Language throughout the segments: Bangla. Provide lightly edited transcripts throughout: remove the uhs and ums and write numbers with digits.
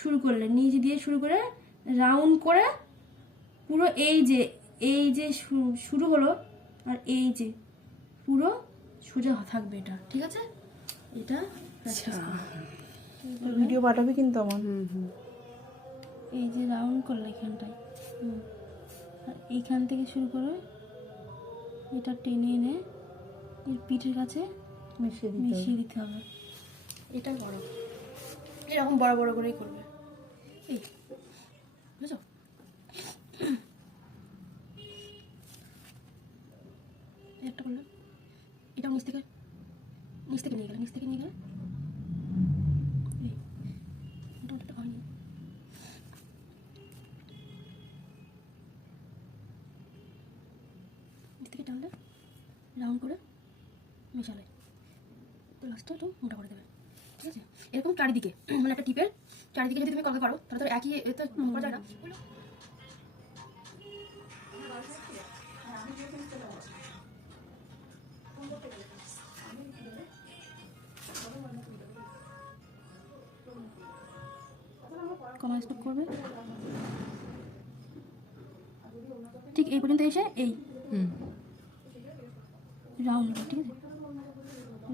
শুরু করলে, নিচ দিয়ে শুরু করে রাউন্ড করে পুরো এই যে শুরু হলো আর এই যে পুরো সোজা থাকবে এটা, ঠিক আছে? এটা ভিডিও পাঠাবি কিন্তু আমার। এই যে রাউন্ড করলে এখানটায়, আর এইখান থেকে শুরু করে এটা টেনে এনে এর পিঠের কাছে মিশিয়ে দিতে হবে। এটা বড়, এরকম বড় বড় করেই করবে। এই বুঝছো? একটা করলাম, এটা নিচ থেকে নিয়ে গেলে এই মোটামুটি হয়নি। নিচ থেকে টানলে রাউন্ড করে মেশালে তো লাস্টে একটু মোটা করে দেবে, ঠিক আছে? এরকম চারিদিকে, মানে একটা টিপের চারিদিকে যদি তুমি করতে পারো তাহলে তো একই তো করা যায় না। কমা স্টপ করবে ঠিক এই পর্যন্ত এসে এই রাউন্ড, ঠিক আছে?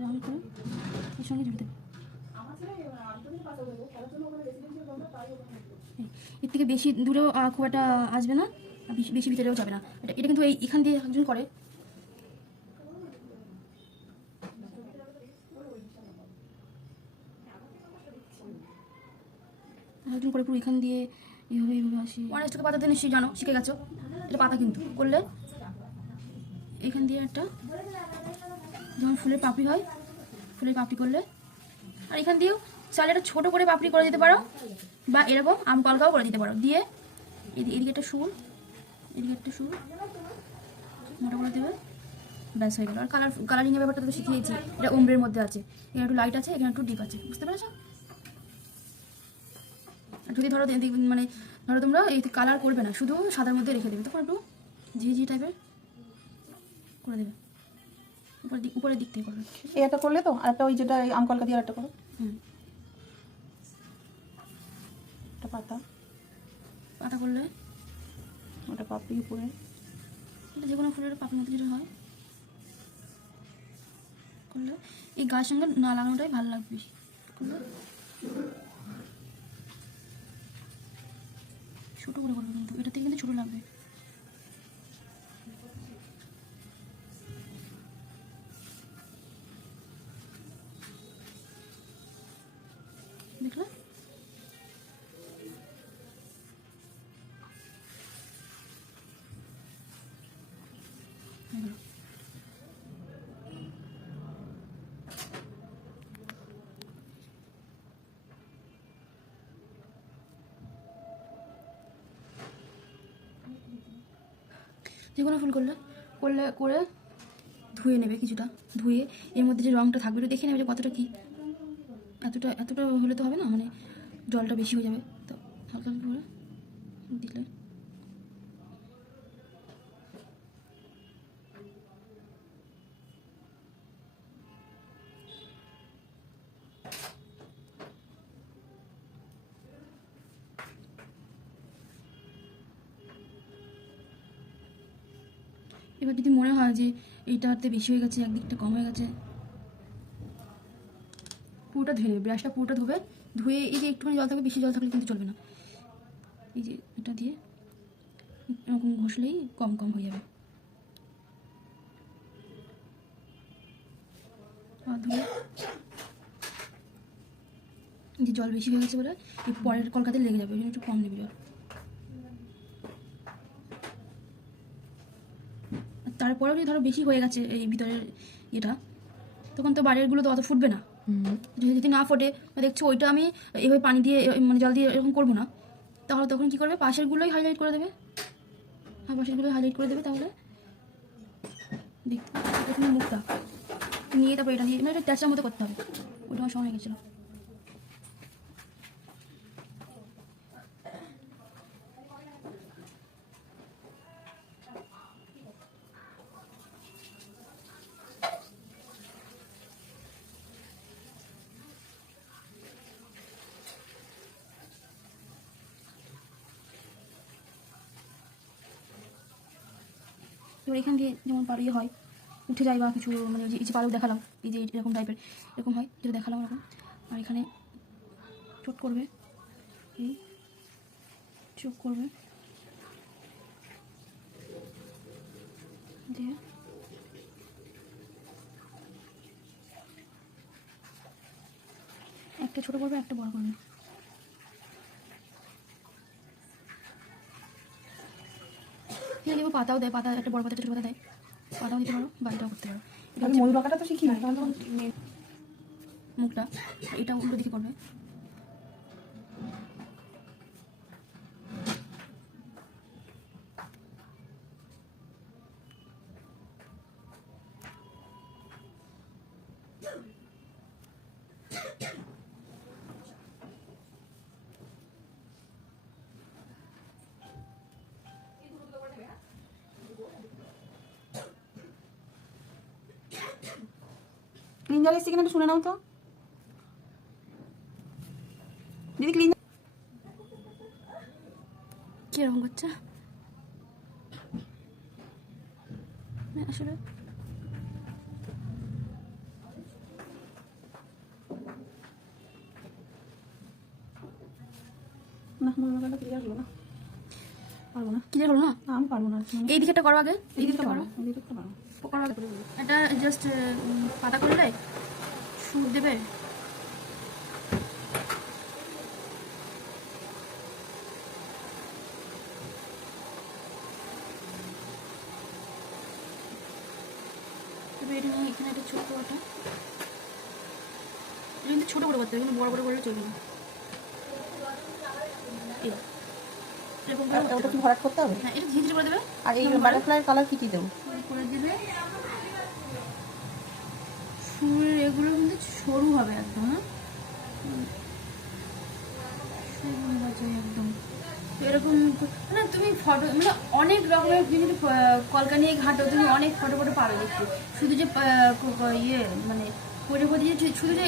রাউন্ড করে এর সঙ্গে জুড়ে দেবে। এর থেকে বেশি দূরেও খুব একটা আসবে না, আর বেশি ভিতরেও যাবে না। এটা কিন্তু এখান দিয়ে একজন করে, একজন করে পুরো এখান দিয়ে এইভাবে আসি। অনেক টাকা পাতা দিয়ে নিশ্চয়ই জানো, শিখে গেছো। এটা পাতা কিন্তু করলে এখান দিয়ে একটা যেমন ফুলের পাপড়ি হয়, ফুলের পাপড়ি করলে, আর এখান দিয়েও চাইলে একটা ছোটো করে পাপড়ি করে দিতে পারো, বা এরকম আম কলকাও করে দিতে পারো। দিয়ে এদিকে একটা সুর, মোটা করে দেবে, ব্যাস হয়ে গেল। আর কালারিংয়ের ব্যাপারটা তো শিখিয়েছি, এটা ওমব্রের মধ্যে আছে, এখানে একটু লাইট আছে, এখানে একটু ডিপ আছে, বুঝতে পেরেছো? আর যদি ধরো মানে ধরো তোমরা এই কালার করবে না, শুধু সাদার মধ্যে রেখে দেবে, তখন একটু ঝিঝি টাইপের করে দেবে, উপরের দিক থেকে করবে। এই একটা করলে তো, আর একটা ওই যেটা আম কলকা দিয়ে আর একটা করো। একটা পাতা করলে ওটা পাপড়ি উপরে, এটা যে কোনো ফুলের পাপড়ির মধ্যে যেটা হয় করলে এই গায়ের সঙ্গে না লাগানোটাই ভালো লাগবে বেশি। করলে ছোটো করে করবে, কিন্তু এটা থেকে কিন্তু ছোটো লাগবে। দেখলে? যে কোনো ফুল করে ধুয়ে নেবে, কিছুটা ধুয়ে এর মধ্যে যে রঙটা থাকবে একটু দেখে নেবে যে কতটা কী, এতটা হলে তো হবে না, মানে জলটা বেশি হয়ে যাবে, তো হালকা করে দিলে এবার যদি মনে হয় যে এইটাতে বেশি হয়ে গেছে, একদিকটা কম হয়ে গেছে, পুরোটা ধুয়ে নেবে, ব্রাশটা পুরোটা ধুয়ে এই যে একটুখানি জল থাকবে, বেশি জল থাকলে কিন্তু চলবে না, এই যে এটা দিয়ে এরকম ঘষলেই কম হয়ে যাবে। ধুয়ে যে জল বেশি হয়ে গেছে বলে এই পরের কলকাতায় লেগে যাবে, ওই জন্য একটু কম নেবে জল। তারপরেও যদি ধরো বেশি হয়ে গেছে এই ভিতরের এটা, তখন তো বাইরেরগুলো তো অত ফুটবে না। যদি না ফোটে বা দেখছো ওইটা আমি এভাবে পানি দিয়ে মানে জল দিয়ে এরকম করবো না, তাহলে তখন কী করবে, পাশেরগুলোই হাইলাইট করে দেবে, তাহলে দেখতে এখানে মুখটা নিয়ে তারপর এটা নিয়ে মানে এটা ট্যাচার মতো করতে হবে। ওইটা আমার সময় হয়ে গেছিলো। এবার এখান দিয়ে যেমন ইয়ে হয়, উঠে যায় বা কিছু, মানে এই যে পালক দেখালাম, এই যে এরকম টাইপের এরকম হয়, যেটা দেখালাম এরকম। আর এখানে চোট করবে, এই চোখ করবে দিয়ে একটা ছোট করবে, একটা বড় করবে। এখানে দেখবো পাতাও দেয়, পাতা একটা বড় পাতা, ছোট পাতা দেয়, পাতাও দিতে পারো বা এটাও করতে পারো। আমি ময়ূর আঁকাটা তো শিখি না, তাহলে তখন মুখটা এটা উল্টো দিকে করবে। ক্লিনজার এসছে কিনা একটু শুনে নাও তো দিদি। ক্লিনজার কি এরকম করছে আসলে? না, ময়ূর আঁকাটা ক্লিয়ার হলো না, পারবো না। ক্লিয়ার হলো না? না, আমি পারবো না। এই দিকেটা করো আগে, এই দিকটা করো, এই দিকটা পারবো। করো আগে। এটা জাস্ট পাতা করলে সুর দেবে। তবে এটা নিয়ে এখানে একটা ছোট একটা, এটা কিন্তু ছোটো করে করতে হবে, কিন্তু বড় বড় করলে চলবে না। এই এরকম করে করতে ওটা কি হবে। ভরাট করতে হবে? হ্যাঁ, এটা ধীরে ধীরে করে দেবে। আর এই বাটারফ্লাইয়ের কালার কি কি দেবো? করে দেবে সুরের, এগুলো কিন্তু সরু হবে একদম, হ্যাঁ সরু বাজে একদম। তো এরকম মানে তুমি ফটো, মানে অনেক রকমের, তুমি যদি কলকা নিয়ে ঘাটো তুমি অনেক ফটো ফটো পাবে দেখতে। শুধু যে ইয়ে মানে করে শুধু যে